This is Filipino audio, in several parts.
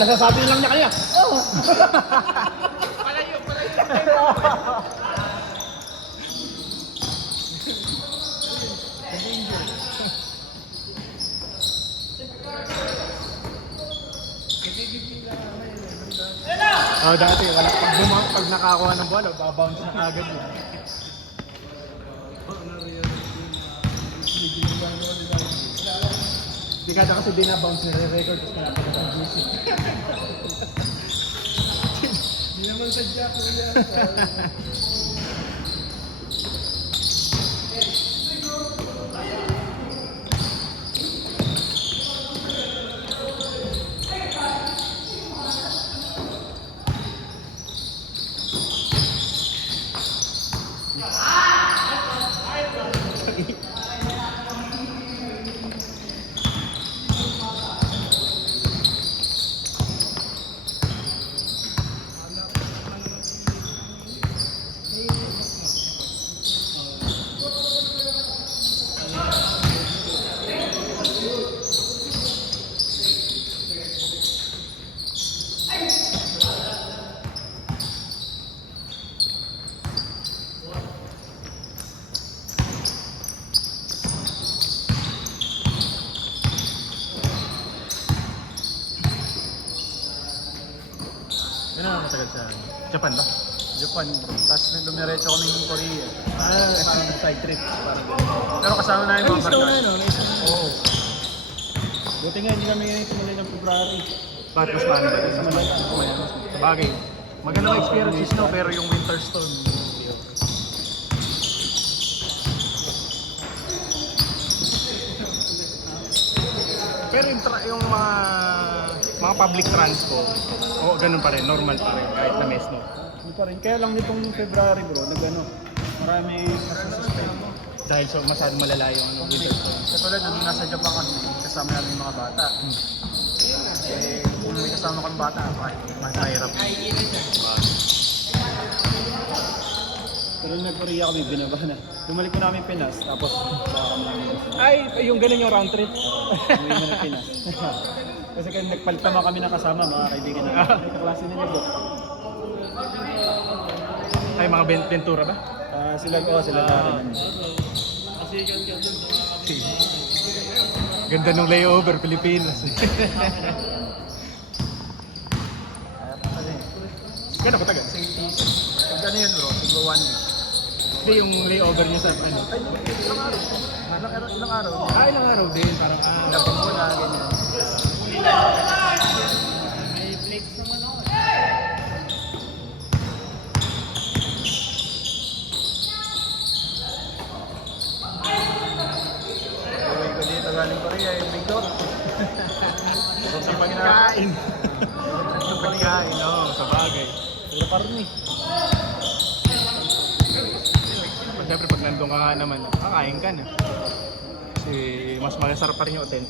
nasasabi lang niya kanya. Oh. Palayo. Oh, dati wala pag nakakuha ng bola, babounce na agad yun. Hindi kada kasi binabounce na record tapos kalapit na GC. Hindi naman sadya ko yan. Ano na matagal sa Japan ba? Japan bro. Tapos nung dumiretso kami ng Korea. Parang side trip. Parang Pero kasama na yung mga snow na barkada. no? Oo. Buti nga hindi kami ngayon tumuloy ng February. Bakit mas paano ba? Sa Manila. Sabagay. Magandang experience yung snow pero yung winter storm. Pero yung mga public transport, ganun pa rin, normal pa rin kahit na may snow. Hindi pa rin. Kaya lang nitong February bro, marami nasususpend. Dahil so masyadong malala yung winter storm. Katulad nung nasa Japan kami, kasama namin yung mga bata. Kung may kasama kang bata, mahirap. Pero nung nag-Korea kami, binaba na. Bumalik ko namin Pinas, tapos baka kami namin. Ay, yung ganun yung round trip. Uwi mo na Pinas. Kasi kaya nagpalit naman kami ng kasama, mga kaibigan na. Kaklase nila bro. Ay, mga Ventura ba? Sila na rin. Ganda nung layover, Pilipinas. Ganda ko taga? Pag ano yan bro, siguro 1 week. Hindi, yung layover niya sa ano? Ilang araw? Ilang araw din. Parang, Lapin mo na, ganyan. Uwi ko dito galing Korea, yung big dog. sa pagkain. Sa pagkain, oo, sa bagay. Puro karni. Siyempre, pag nandun ka nga naman, kakain ka na. Kasi mas masarap pa rin yung hotel.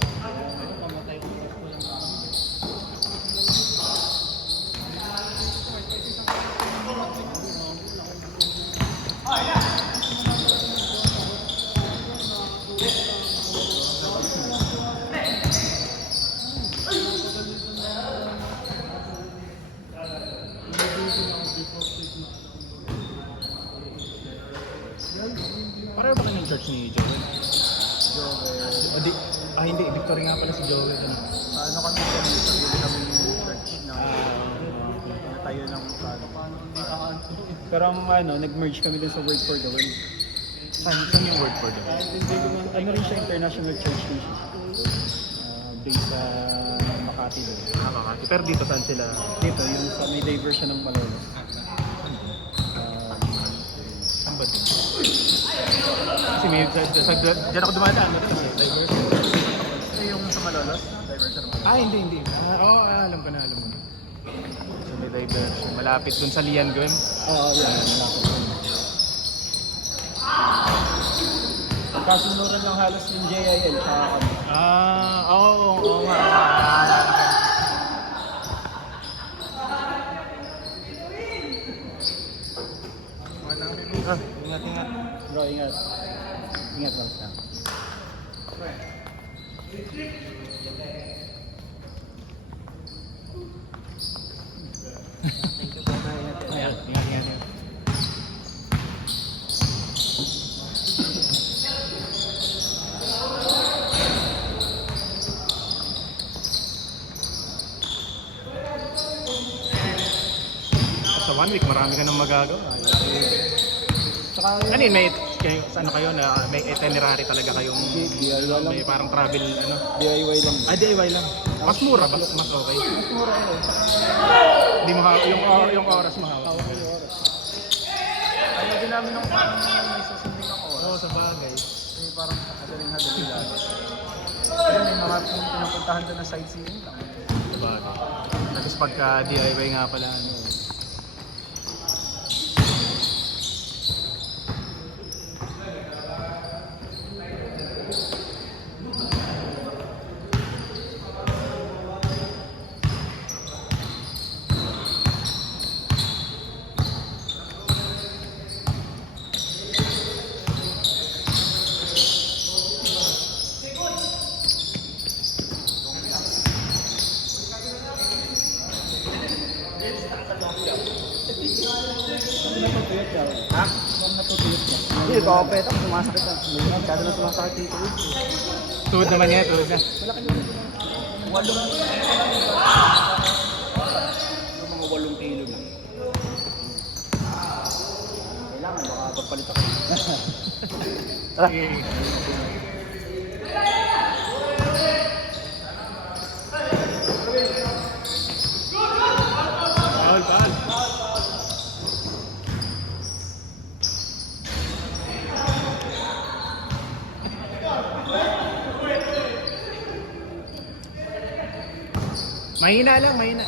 Pareho ba kayo ng church ni Joel? Hindi. Victory nga pala si Joel. Ano kami sa gilid kami yung church na tayo ng pero ang nag-merge kami dun sa Word for the World. Saan yung word for the World? Ano rin siya, International Church Mission. Based sa Makati doon. Makati. Pero dito saan sila? Dito, yung sa may diversion ng Malolos. Saan ba dito? Kasi may, dyan ako dumadaan. Diversion. Ito yung sa Malolos, diversion ng Malolos. Hindi. Alam ko na. So may diversion. Malapit dun sa Lian Gwen. Yan. Kasunuran lang halos yung JIL sa kami. Oo nga. Ingat. Bro, ingat. Ingat lang sa. Thank you po. Ayan, ingat. Sa 1 week, marami ka nang magagawa. Tsaka Ano yun, kayo na may itinerary talaga kayong DIY lang. may parang travel ano? DIY lang. DIY lang. Mas mura ba? Mas okay. Mas mura ko. Hindi mo yung oras mahawak. Tawag ko yung oras. Ayaw din namin ng parang may susundin ng oras. Oo, sa bagay. Kasi parang hadaling-hadali lang. Pero may mga pinupuntahan doon na sightseeing lang. Sa bagay. Tapos pagka DIY nga pala ano. Natutuyot ka. Ha? Huwag natutuyot ka. Hindi, kakapet ako, sumasakit na. Masyado na sumasakit dito. Tuhod naman niya, tuhod na. Malaki naman. Walong yung mga 8 kilo na. Kailangan baka pagpalit ako. Sige. Bawal. Mahina lang, mahina.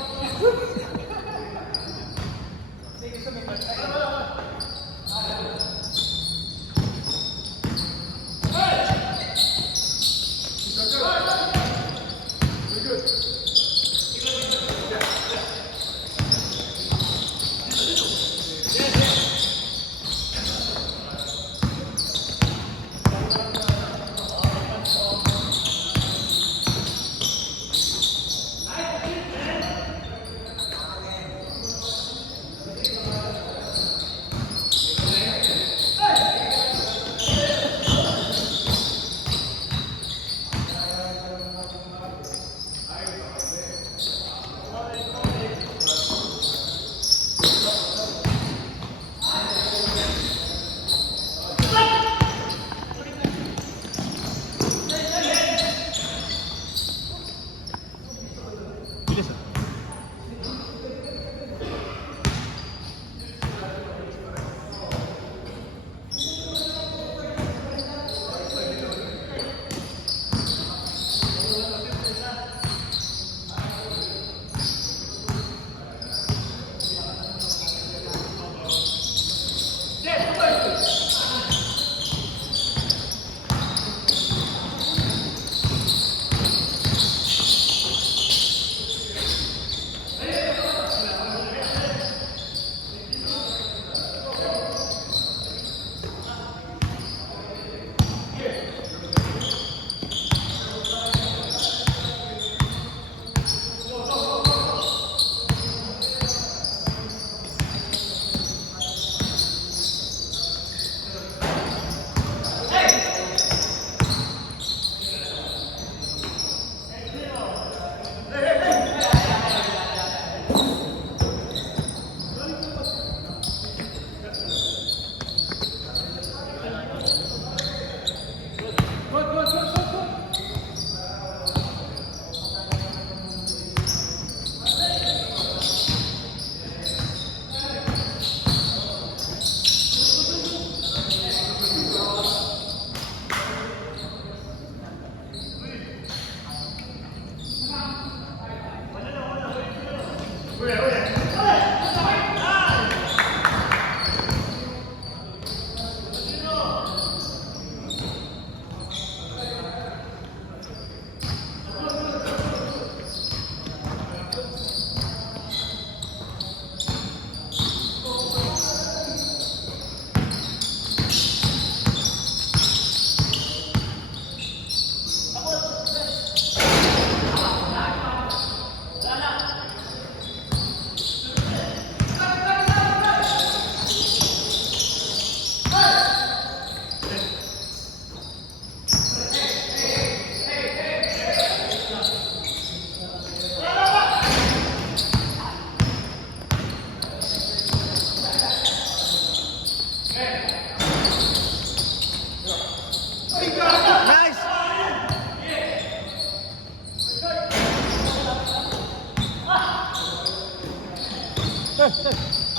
Nice!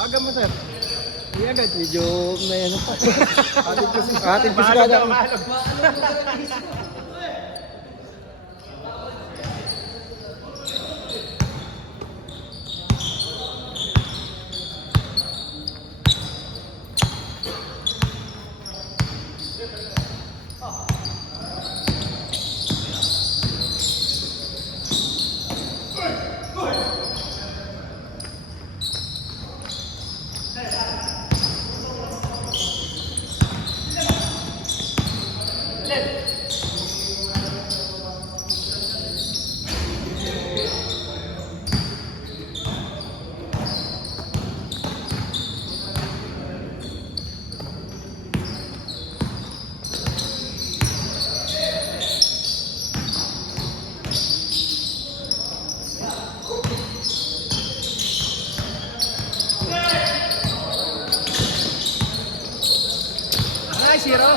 Aga mo, sir. Hindi agad, medyo may ano pa. Atin ko si Atin ko si Mahalog Kada. na, mahalog. Nice, Hero.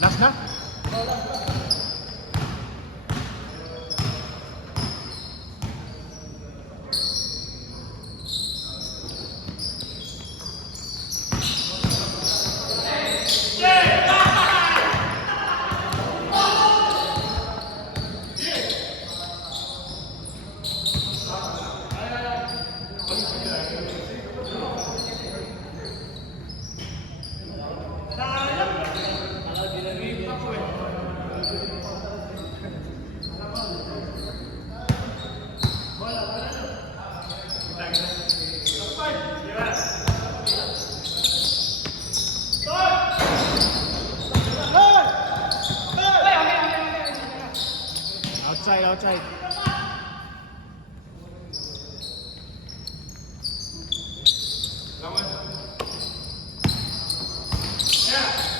Last na? Outside, outside. Yeah.